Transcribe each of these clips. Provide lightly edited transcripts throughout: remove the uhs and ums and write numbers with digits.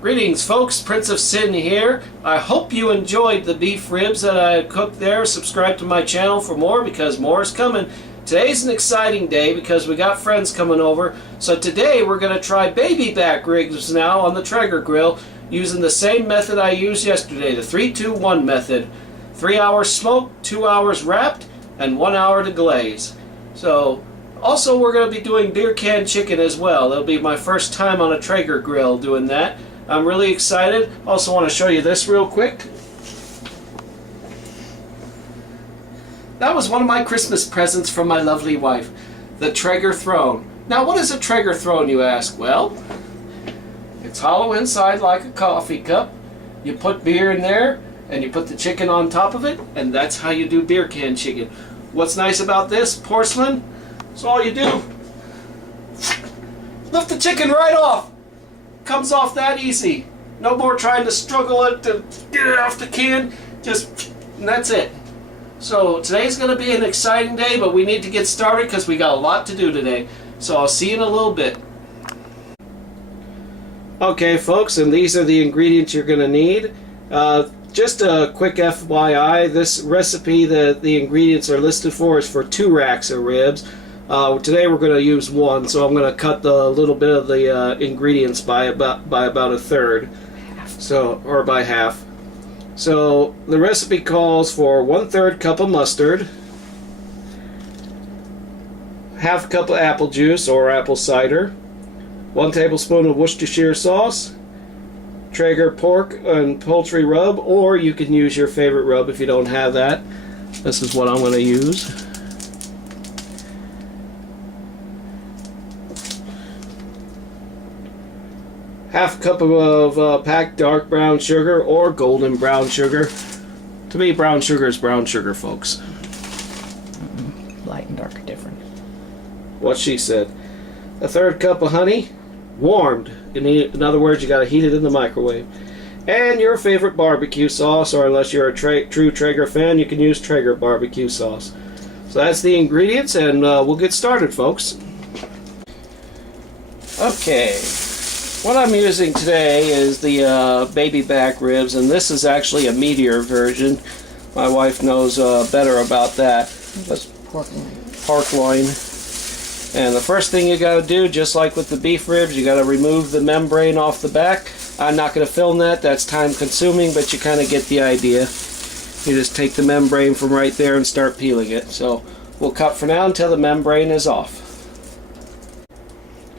Greetings folks, Prince of Sin here. I hope you enjoyed the beef ribs that I cooked there. Subscribe to my channel for more because more is coming. Today's an exciting day because we got friends coming over. So today we're going to try baby back ribs now on the Traeger grill using the same method I used yesterday, the 3-2-1 method. 3 hours smoked, 2 hours wrapped, and 1 hour to glaze. So also we're going to be doing beer can chicken as well. That'll be my first time on a Traeger grill doing that. I'm really excited. Also want to show you this real quick. That was one of my Christmas presents from my lovely wife, the Traeger throne. Now what is a Traeger throne, you ask? Well, it's hollow inside like a coffee cup. You put beer in there and you put the chicken on top of it, and that's how you do beer can chicken. What's nice about this porcelain? It's all you do. Lift the chicken right off. Comes off that easy. No more trying to struggle it to get it off the can. Just, and that's it. So today's going to be an exciting day, but we need to get started because we got a lot to do today. So I'll see you in a little bit. Okay folks, and these are the ingredients you're going to need. Just a quick FYI, this recipe, the ingredients are listed for is for 2 racks of ribs. Today we're going to use 1, so I'm going to cut the little bit of the ingredients by about a third, so or by half. So the recipe calls for 1/3 cup of mustard, half cup of apple juice or apple cider, 1 tablespoon of Worcestershire sauce, Traeger pork and poultry rub, or you can use your favorite rub if you don't have that. This is what I'm going to use. Half cup of packed dark brown sugar or golden brown sugar. To me, brown sugar is brown sugar, folks. Light and dark are different. What she said. 1/3 cup of honey, warmed. In other words, you got to heat it in the microwave. And your favorite barbecue sauce, or unless you're a true Traeger fan, you can use Traeger barbecue sauce. So that's the ingredients, and we'll get started, folks. Okay. What I'm using today is the baby back ribs, and this is actually a meatier version. My wife knows better about that. Pork loin. And the first thing you got to do, just like with the beef ribs, you got to remove the membrane off the back. I'm not going to film that. That's time consuming, but you kind of get the idea. You just take the membrane from right there and start peeling it. So we'll cut for now until the membrane is off.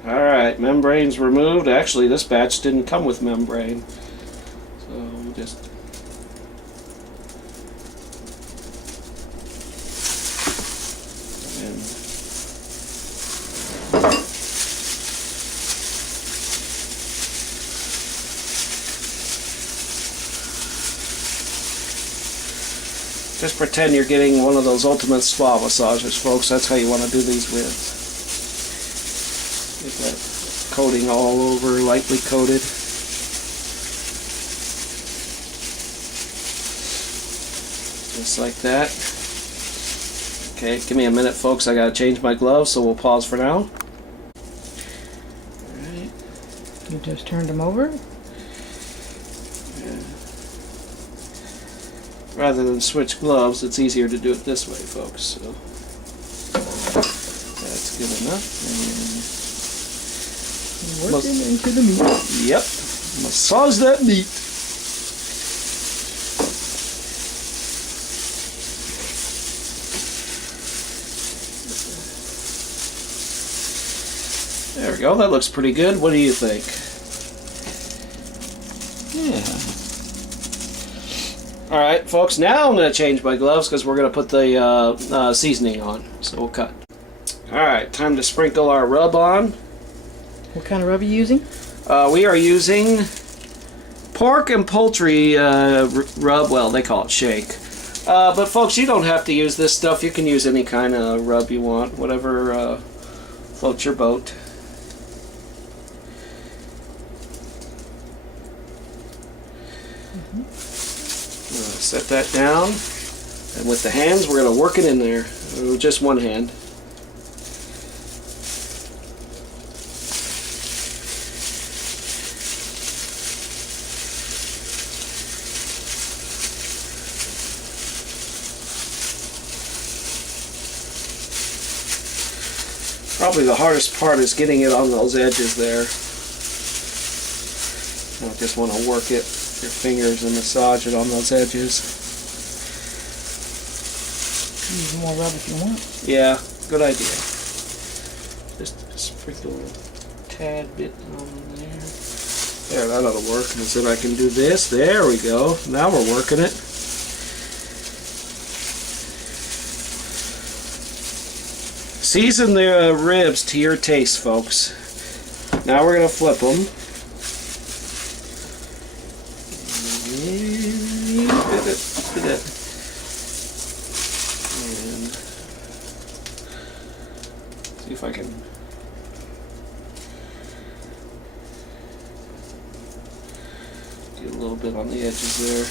Alright, membrane's removed. Actually, this batch didn't come with membrane. So we'll just... Just pretend you're getting one of those ultimate spa massagers, folks. That's how you want to do these ribs. Get that coating all over, lightly coated. Just like that. Okay, give me a minute, folks. I gotta change my gloves, so we'll pause for now. Alright. You just turned them over? Yeah. Rather than switch gloves, it's easier to do it this way, folks. So that's good enough. And working into the meat. Yep. Massage that meat. There we go. That looks pretty good. What do you think? Yeah. Alright, folks. Now I'm going to change my gloves because we're going to put the seasoning on. So we'll cut. Alright, time to sprinkle our rub on. What kind of rub are you using? We are using pork and poultry rub. Well, they call it shake. But folks, you don't have to use this stuff. You can use any kind of rub you want, whatever floats your boat. Set that down, and with the hands we're going to work it in there with just one hand. Probably the hardest part is getting it on those edges there. You just want to work it with your fingers and massage it on those edges. Use more rub if you want. Yeah, good idea. Just sprinkle a tad bit on there. There, that ought to work. And so I can do this. There we go. Now we're working it. Season the ribs to your taste, folks. Now we're going to flip them. And see if I can get a little bit on the edges there.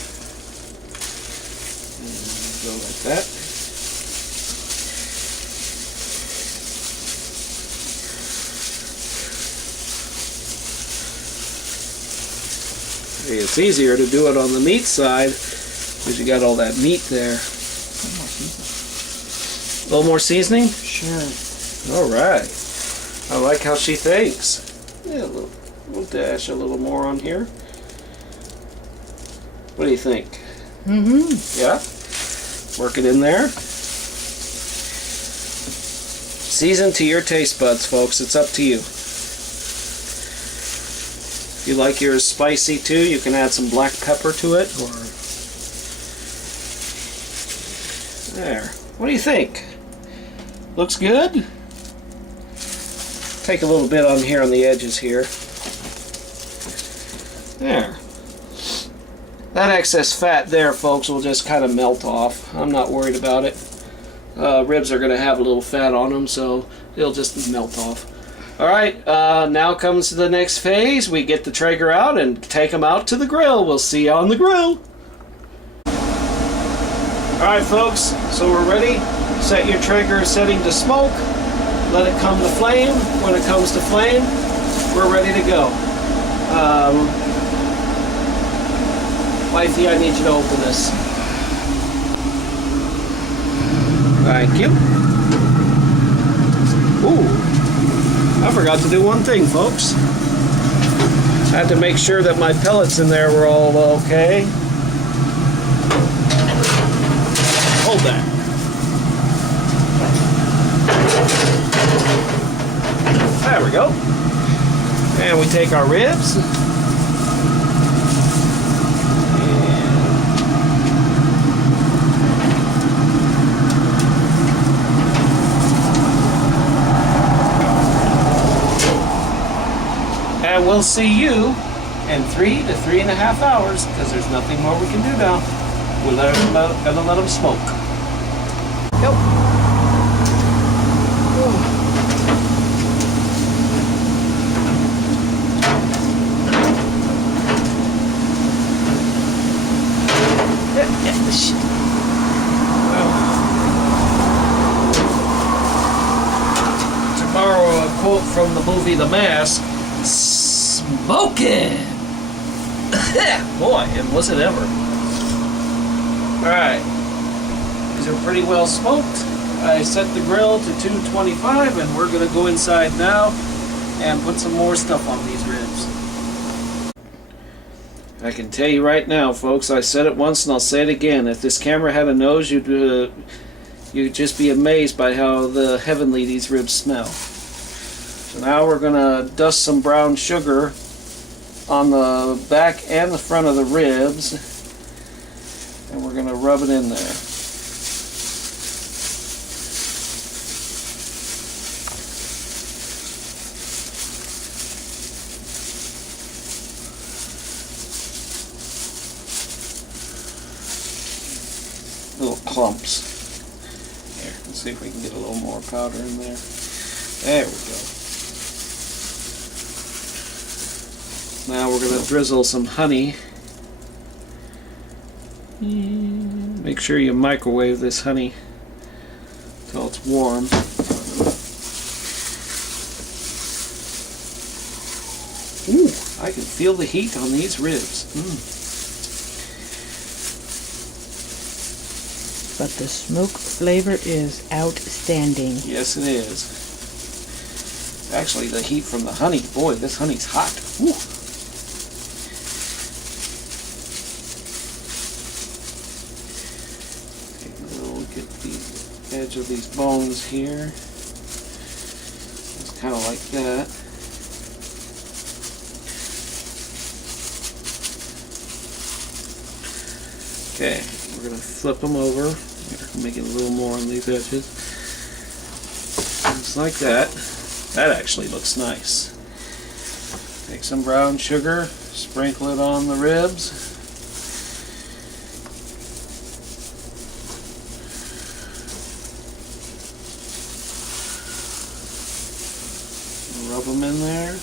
And go like that. It's easier to do it on the meat side because you got all that meat there. A little more seasoning? Sure. All right. I like how she thinks. Yeah, we'll dash a little more on here. What do you think? Mm-hmm. Yeah? Work it in there. Season to your taste buds, folks. It's up to you. If you like yours spicy too, you can add some black pepper to it. Or there. What do you think? Looks good? Take a little bit on here on the edges here. There. That excess fat there, folks, will just kind of melt off. I'm not worried about it. Ribs are going to have a little fat on them, so it'll just melt off. Alright, now comes the next phase. We get the Traeger out and take them out to the grill. We'll see you on the grill. Alright folks, so we're ready. Set your Traeger setting to smoke. Let it come to flame. When it comes to flame, we're ready to go. Wifey, I need you to open this. Thank you. Ooh. I forgot to do one thing, folks. I had to make sure that my pellets in there were all okay. Hold that. There we go. And we take our ribs. And we'll see you in 3 to 3.5 hours, because there's nothing more we can do now. We're gonna let them smoke. Go. To borrow a quote from the movie The Mask, smoking! Boy, and was it ever. Alright. These are pretty well smoked. I set the grill to 225 and we're going to go inside now and put some more stuff on these ribs. I can tell you right now, folks, I said it once and I'll say it again. If this camera had a nose, you'd just be amazed by how heavenly these ribs smell. So now we're going to dust some brown sugar on the back and the front of the ribs, and we're going to rub it in there. Little clumps. Here, let's see if we can get a little more powder in there. There we go. Now we're going to drizzle some honey. Make sure you microwave this honey until it's warm. Ooh, I can feel the heat on these ribs. But the smoke flavor is outstanding. Yes, it is. Actually, the heat from the honey. Boy, this honey's hot. Woo. We'll get the edge of these bones here. It's kind of like that. Okay, we're going to flip them over. Make it a little more on these edges. Just like that. That actually looks nice. Take some brown sugar, sprinkle it on the ribs. Rub them in there.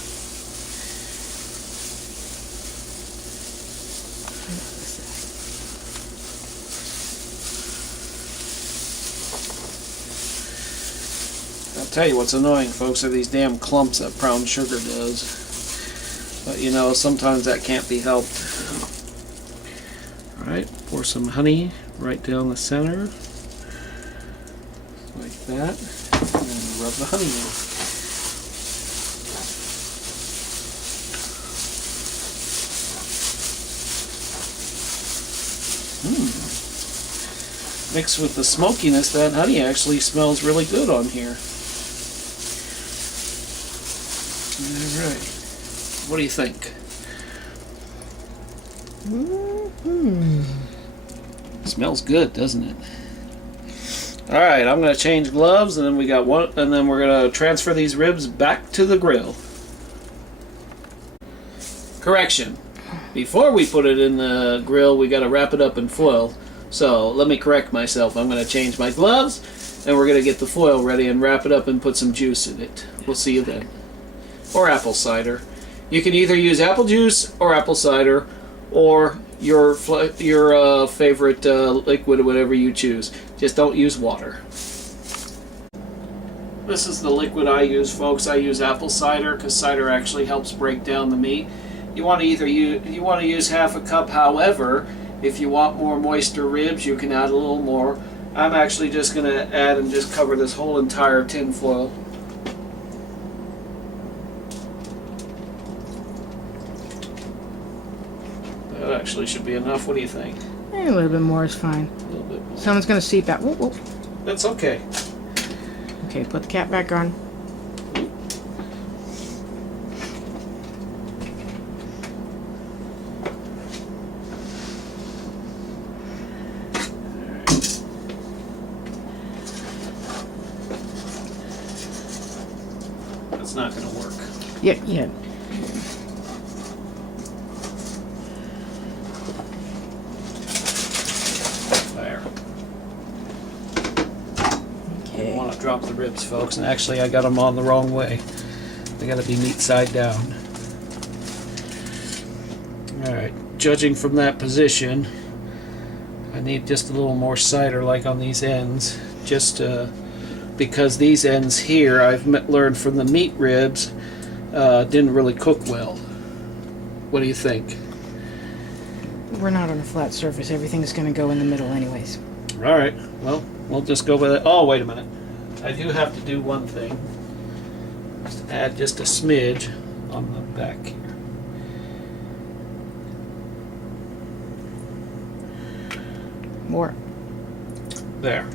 I'll tell you what's annoying, folks, are these damn clumps that brown sugar does. But you know, sometimes that can't be helped. Alright, pour some honey right down the center. Like that. And then rub the honey in. Mixed with the smokiness, that honey actually smells really good on here. Alright. What do you think? Smells good, doesn't it? Alright, I'm going to change gloves, and then we got one, and then we're going to transfer these ribs back to the grill. Correction. Before we put it in the grill, we got to wrap it up in foil. So let me correct myself. I'm going to change my gloves, and we're going to get the foil ready and wrap it up and put some juice in it. We'll see you then. Or apple cider. You can either use apple juice or apple cider, or your favorite liquid, whatever you choose. Just don't use water. This is the liquid I use, folks. I use apple cider because cider actually helps break down the meat. You want to use half a cup. However, if you want more moister ribs, you can add a little more. I'm actually just going to add and just cover this whole entire tin foil. That actually should be enough. What do you think? A little bit more is fine. A little bit more. Someone's going to seep out. Whoop, whoop. That's okay. Okay, put the cap back on. That's not going to work. Yeah, yeah. There. Okay. I want to drop the ribs, folks, and actually I got them on the wrong way. They got to be meat side down. Alright, judging from that position, I need just a little more cider like on these ends, just because these ends here, I've learned from the meat ribs, didn't really cook well. What do you think? We're not on a flat surface. Everything's going to go in the middle anyways. Alright, well, we'll just go with it. Oh, wait a minute. I do have to do one thing. Just add just a smidge on the back here. More. There.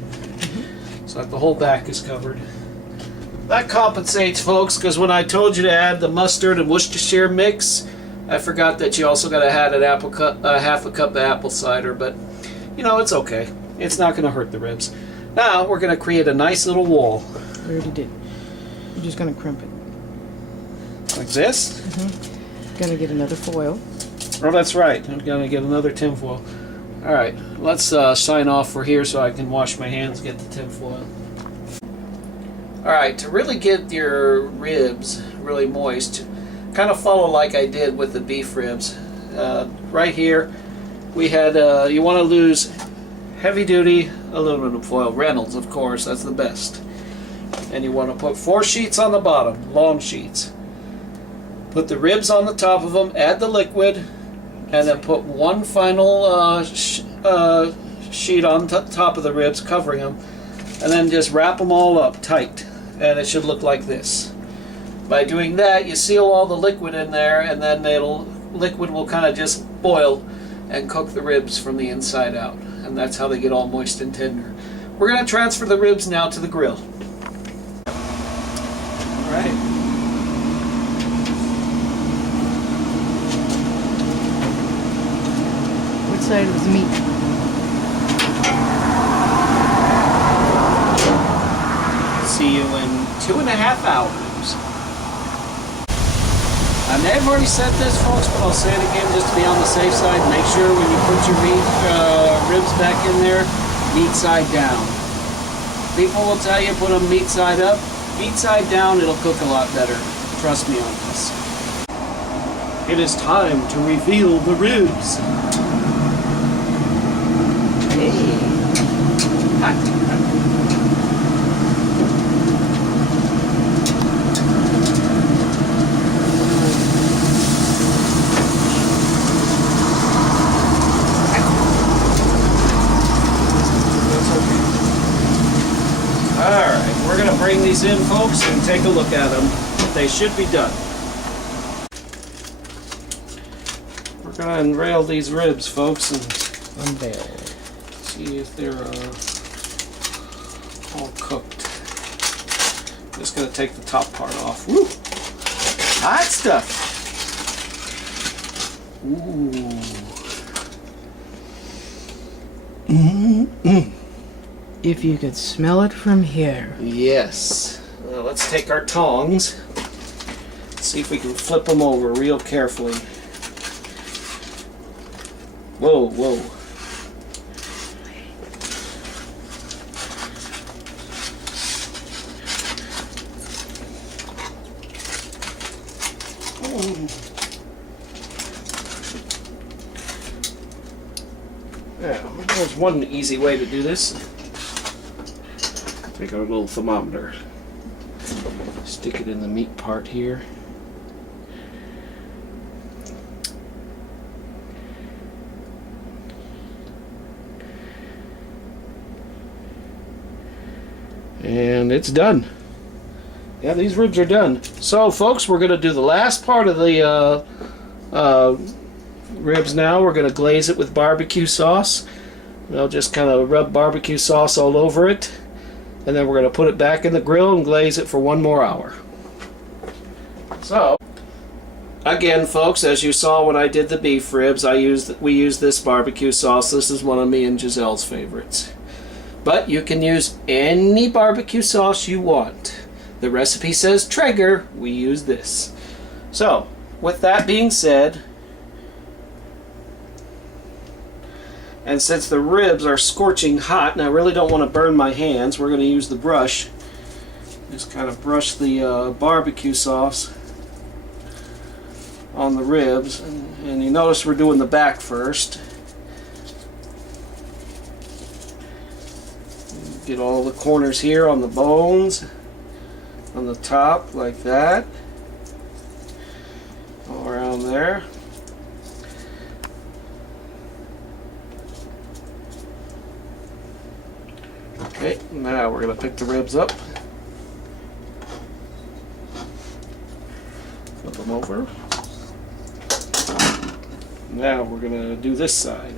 So that the whole back is covered. That compensates, folks, because when I told you to add the mustard and Worcestershire mix, I forgot that you also got to add half a cup of apple cider, but you know, it's okay. It's not going to hurt the ribs. Now we're going to create a nice little wall. We already did. We're just going to crimp it. Like this? Going to get another foil. Oh, that's right. I'm going to get another tin foil. Alright, let's sign off for here so I can wash my hands and get the tin foil. Alright, to really get your ribs really moist, kind of follow like I did with the beef ribs. Right here, we had, you want to use heavy duty aluminum foil. Reynolds, of course, that's the best. And you want to put 4 sheets on the bottom, long sheets. Put the ribs on the top of them, add the liquid, and then put one final sheet on top of the ribs, covering them, and then just wrap them all up tight, and it should look like this. By doing that, you seal all the liquid in there, and then liquid will kind of just boil and cook the ribs from the inside out. And that's how they get all moist and tender. We're going to transfer the ribs now to the grill. All right. Which side was the meat? See you in 2.5 hours. I may have already said this, folks, but I'll say it again just to be on the safe side. Make sure when you put your ribs back in there, meat side down. People will tell you put them meat side up. Meat side down, it'll cook a lot better. Trust me on this. It is time to reveal the ribs. Hey. Alright, we're going to bring these in, folks, and take a look at them. They should be done. We're going to unrail these ribs, folks, and see if they're all cooked. Just going to take the top part off. Woo! Hot stuff! Ooh. Mm-hmm. If you could smell it from here. Yes. Well, let's take our tongs. See if we can flip them over real carefully. Whoa, whoa. Yeah, there's one easy way to do this. Take our little thermometer, stick it in the meat part here. And it's done. Yeah, these ribs are done. So, folks, we're going to do the last part of the ribs now. We're going to glaze it with barbecue sauce. We'll just kind of rub barbecue sauce all over it. And then we're going to put it back in the grill and glaze it for 1 more hour. So, again, folks, as you saw when I did the beef ribs, we used this barbecue sauce. This is one of me and Giselle's favorites. But you can use any barbecue sauce you want. The recipe says Traeger. We use this. So, with that being said, and since the ribs are scorching hot, and I really don't want to burn my hands, we're going to use the brush. Just kind of brush the barbecue sauce on the ribs. And you notice we're doing the back first. Get all the corners here on the bones, on the top, like that. All around there. Okay, now we're going to pick the ribs up. Flip them over. Now we're going to do this side.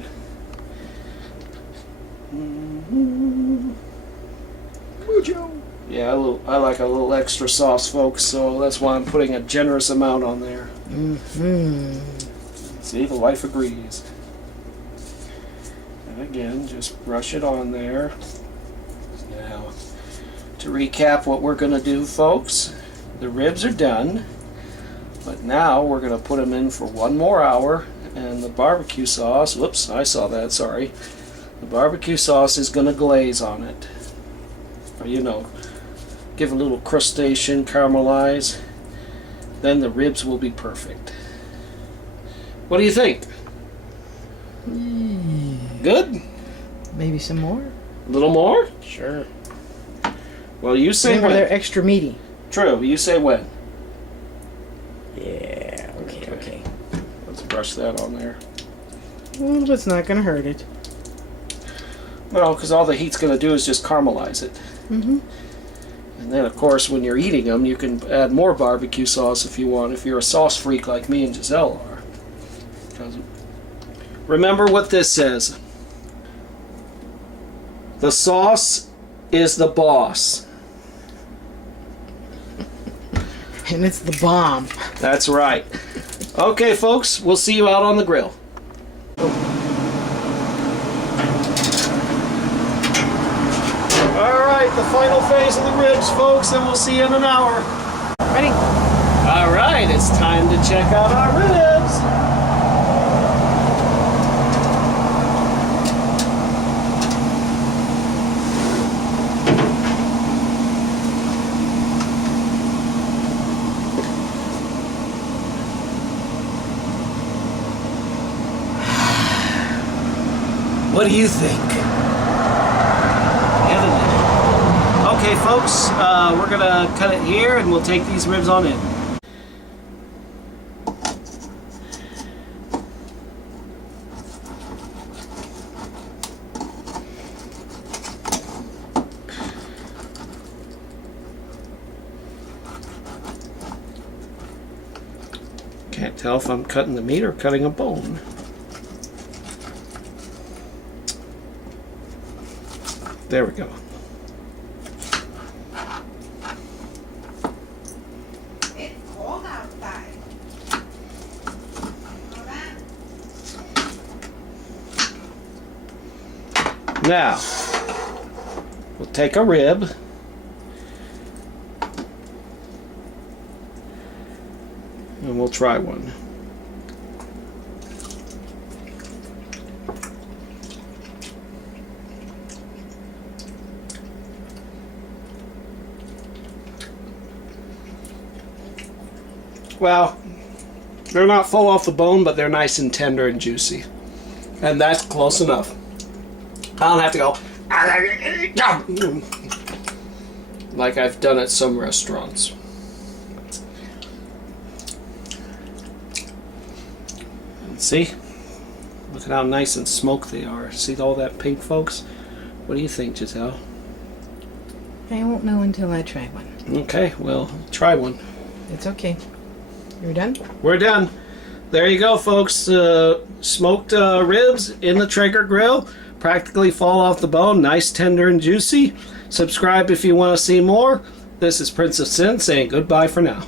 Yeah, I like a little extra sauce, folks, so that's why I'm putting a generous amount on there. See, the wife agrees. And again, just brush it on there. Now, to recap what we're going to do, folks, the ribs are done, but now we're going to put them in for 1 more hour, and the barbecue sauce, whoops, I saw that, sorry. The barbecue sauce is going to glaze on it. Or, you know, give a little crustation, caramelize. Then the ribs will be perfect. What do you think? Good? Maybe some more? A little more? Sure. Well, you say Remember, when. they're extra meaty. True, you say when. Yeah, okay. Let's brush that on there. Well, it's not going to hurt it. No, because all the heat's going to do is just caramelize it. And then, of course, when you're eating them, you can add more barbecue sauce if you want, if you're a sauce freak like me and Giselle are. 'Cause remember what this says. The sauce is the boss. And it's the bomb. That's right. Okay, folks, we'll see you out on the grill. All right, the final phase of the ribs, folks, and we'll see you in an hour. Ready? All right, it's time to check out our ribs. What do you think? Okay, folks, we're gonna cut it here and we'll take these ribs on in. Can't tell if I'm cutting the meat or cutting a bone. There we go. It's cold outside. Know that? Now, we'll take a rib. And we'll try one. Well, they're not full off the bone, but they're nice and tender and juicy. And that's close enough. I don't have to go like I've done at some restaurants. And see? Look at how nice and smoked they are. See all that pink, folks? What do you think, Giselle? I won't know until I try one. Okay, well, try one. It's okay. You're done? We're done. There you go, folks. Smoked ribs in the Traeger grill. Practically fall off the bone. Nice, tender, and juicy. Subscribe if you want to see more. This is Prince of Sin saying goodbye for now.